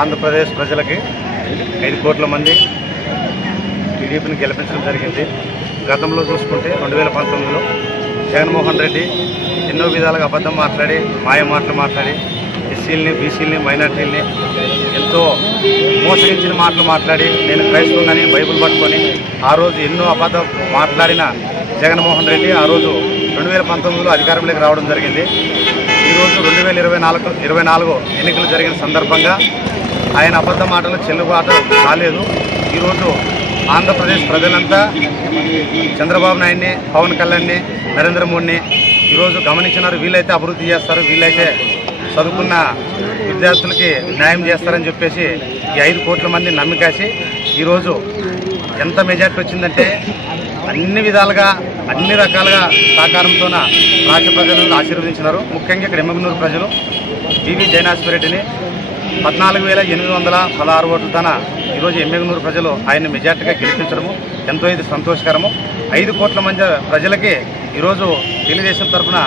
ఆంధ్రప్రదేశ్ ప్రజలకి 5 కోట్ల మంది టీడీపీని గెలిపించడం జరిగింది. గతంలో చూసుకుంటే 2019లో జగన్మోహన్ రెడ్డి ఎన్నో విధాలుగా అబద్ధం మాట్లాడి మాయ మాటలు మాట్లాడి ఎస్సీలని బీసీలని మైనార్టీలని ఎంతో మోసగించిన మాటలు మాట్లాడి నేను క్రైస్తవునని బైబిల్ పట్టుకొని ఆ రోజు ఎన్నో అబద్ధం మాట్లాడిన జగన్మోహన్ రెడ్డి ఆ రోజు 2019లో అధికారంలోకి రావడం జరిగింది. ఈరోజు 2024 ఎన్నికలు జరిగిన సందర్భంగా ఆయన అబద్ధ మాటలు చెల్లుబాటు కాలేదు. ఈరోజు ఆంధ్రప్రదేశ్ ప్రజలంతా చంద్రబాబు నాయుడిని, పవన్ కళ్యాణ్ని, నరేంద్ర మోడీని ఈరోజు గమనించినారు. వీళ్ళైతే అభివృద్ధి చేస్తారు, వీళ్ళైతే చదువుకున్న విద్యార్థులకి న్యాయం చేస్తారని చెప్పేసి ఈ 5 కోట్ల మంది నమ్మికేసి ఈరోజు ఎంత మెజార్టీ వచ్చిందంటే అన్ని విధాలుగా అన్ని రకాలుగా సహకారంతోన రాష్ట్ర ప్రజలను ఆశీర్వదించినారు. ముఖ్యంగా ఇక్కడ ఎమ్మెగనూరు ప్రజలు టీవీ జయనాశ్వరెడ్డిని 14,816 ఓట్లతోన ఈరోజు ఎమ్మెగనూరు ప్రజలు ఆయన్ని మెజార్టీగా గెలిపించడము ఎంతో ఇది సంతోషకరము. 5 కోట్ల మంది ప్రజలకి ఈరోజు తెలుగుదేశం తరఫున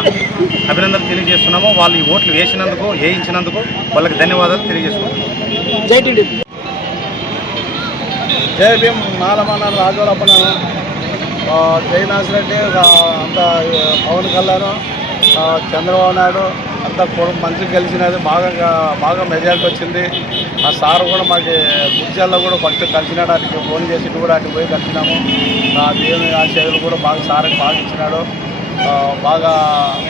అభినందనలు తెలియజేస్తున్నాము. వాళ్ళు ఈ ఓట్లు వేసినందుకు, వేయించినందుకు వాళ్ళకి ధన్యవాదాలు తెలియజేస్తున్నాము. జై భీమ్. నాలమన్న రాజోడప్పన్నాను, జయనాశ్రెడ్డి అంత పవన్ కళ్యాణ్, చంద్రబాబు నాయుడు అంతా కూడా మంచిగా గెలిచినది. బాగా మెజార్టీ వచ్చింది. ఆ సార్ కూడా మాకు గుర్జాల్లో కూడా ఫస్ట్ కలిసినాడు. అటుకి ఫోన్ చేసి కూడా అటు పోయి కలిసినాము. దేవుని ఆశయాలు కూడా బాగా సార్కి బాగా ఇచ్చినాడు. బాగా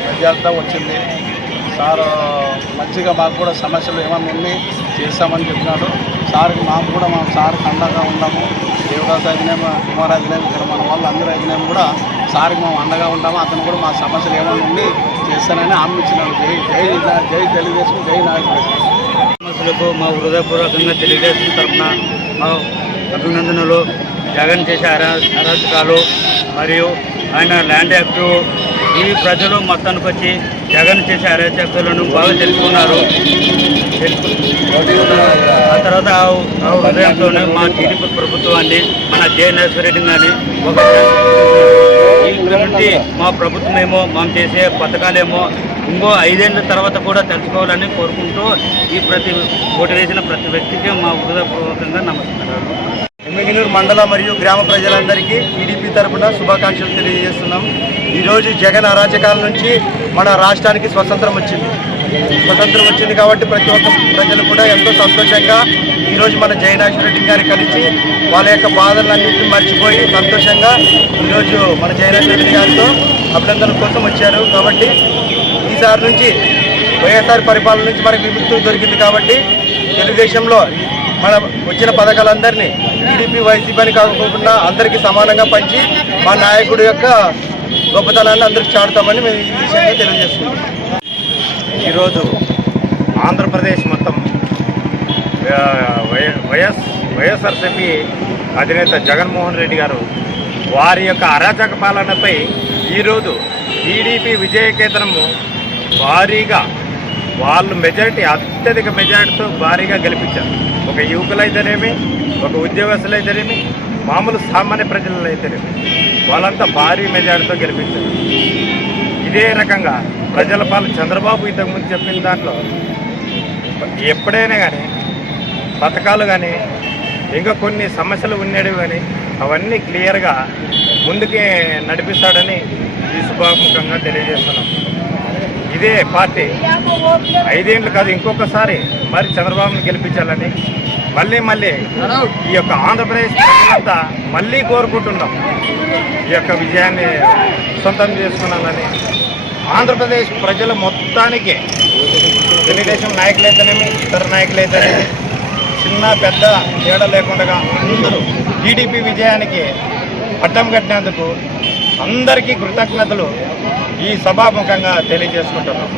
మెజార్టీతో వచ్చింది. సార్ మంచిగా మాకు కూడా సమస్యలు ఏమన్నా ఉన్నాయి చేస్తామని చెప్పినాడు. సార్కి మాకు కూడా మా సార్కి అండగా ఉన్నాము. దేవరాజు అభినయం, కుమారాజ్ అభినయం, ఇక్కడ మన వాళ్ళు అందరూ అభినయం కూడా సార్కి మేము అండగా ఉంటాము. అతను కూడా మా సమస్యలు ఏమైనా ఉండి చేస్తానని హామీ ఇచ్చినాడు. జై తెలుగుదేశం, జై నాయకుడు. సమస్యలకు మా హృదయపూర్వకంగా తెలుగుదేశం తరఫున మా అభినందనలు. జగన్ చేసే అరాచకాలు మరియు ఆయన ల్యాండ్ యాక్టు ఇవి ప్రజలు మొత్తానికి వచ్చి జగన్ చేసే అరాచకాలను బాగా తెలుసుకున్నారు. ఆ తర్వాత ఆ హృదయంతోనే మా టీడీపీ ప్రభుత్వాన్ని, మన జయనాశ్వరెడ్డి కానీ ఒక నుండి మా ప్రభుత్వమేమో మనం చేసే పథకాలేమో ఇంకో 5 ఏళ్ళ తర్వాత కూడా తెలుసుకోవాలని కోరుకుంటూ ఓటు వేసిన ప్రతి వ్యక్తికి మా హృదయపూర్వకంగా నమస్కారాలు. ఎమ్మెగనూరు మండల మరియు గ్రామ ప్రజలందరికీ టీడీపీ తరఫున శుభాకాంక్షలు తెలియజేస్తున్నాం. ఈరోజు జగన్ అరాచకాల నుంచి మన రాష్ట్రానికి స్వతంత్రం వచ్చింది కాబట్టి ప్రతి ఒక్క ప్రజలు కూడా ఎంతో సంతోషంగా ఈరోజు మన జయనాశ్వరెడ్డి గారిని కలిసి వాళ్ళ యొక్క బాధలన్నింటినీ మర్చిపోయి సంతోషంగా ఈరోజు మన జయనాశ్వరెడ్డి గారితో అభినందన కోసం వచ్చారు. కాబట్టి ఈసారి నుంచి వైఎస్ఆర్ పరిపాలన నుంచి మనకు విముక్తి దొరికింది కాబట్టి తెలుగుదేశంలో మన వచ్చిన పథకాలందరినీ టీడీపీ వైసీపీని కాకుండా అందరికీ సమానంగా పంచి మా నాయకుడి యొక్క గొప్పతనాన్ని అందరికీ చాటుతామని మేము ఈ విషయంగా తెలియజేస్తున్నాం. ఈరోజు ఆంధ్రప్రదేశ్ మొత్తం వైఎస్ఆర్సీపీ అధినేత జగన్మోహన్ రెడ్డి గారు వారి యొక్క అరాచక పాలనపై ఈరోజు టీడీపీ విజయకేతనము భారీగా వాళ్ళు అత్యధిక మెజారిటీతో భారీగా గెలిపించారు. ఒక యువకులైతేనేమి, ఒక ఉద్యోగస్తులైతేనేమి, మామూలు సామాన్య ప్రజలైతేనేమి వాళ్ళంతా భారీ మెజారిటీతో గెలిపించారు. ఇదే రకంగా ప్రజల పాలన చంద్రబాబు ఇంతకుముందు చెప్పిన దాంట్లో ఎప్పుడైనా కానీ పథకాలు కానీ ఇంకా కొన్ని సమస్యలు ఉండేవి కానీ అవన్నీ క్లియర్గా ముందుకే నడిపిస్తాడని ఈ శుభాముఖంగా తెలియజేస్తున్నాం. ఇదే పార్టీ 5 ఏళ్ళు కాదు ఇంకొకసారి మరి చంద్రబాబుని గెలిపించాలని మళ్ళీ ఈ యొక్క ఆంధ్రప్రదేశ్ ప్రజలంతా మళ్ళీ కోరుకుంటున్నాం. ఈ యొక్క విజయాన్ని సొంతం చేసుకున్నానని ఆంధ్రప్రదేశ్ ప్రజల మొత్తానికి తెలుగుదేశం నాయకులైతేనేమి, ఇతర నాయకులైతేనేమి, చిన్న పెద్ద తేడా లేకుండా అందరూ టీడీపీ విజయానికి పట్టం కట్టినందుకు అందరికీ కృతజ్ఞతలు ఈ సభాముఖంగా తెలియజేసుకుంటున్నాం.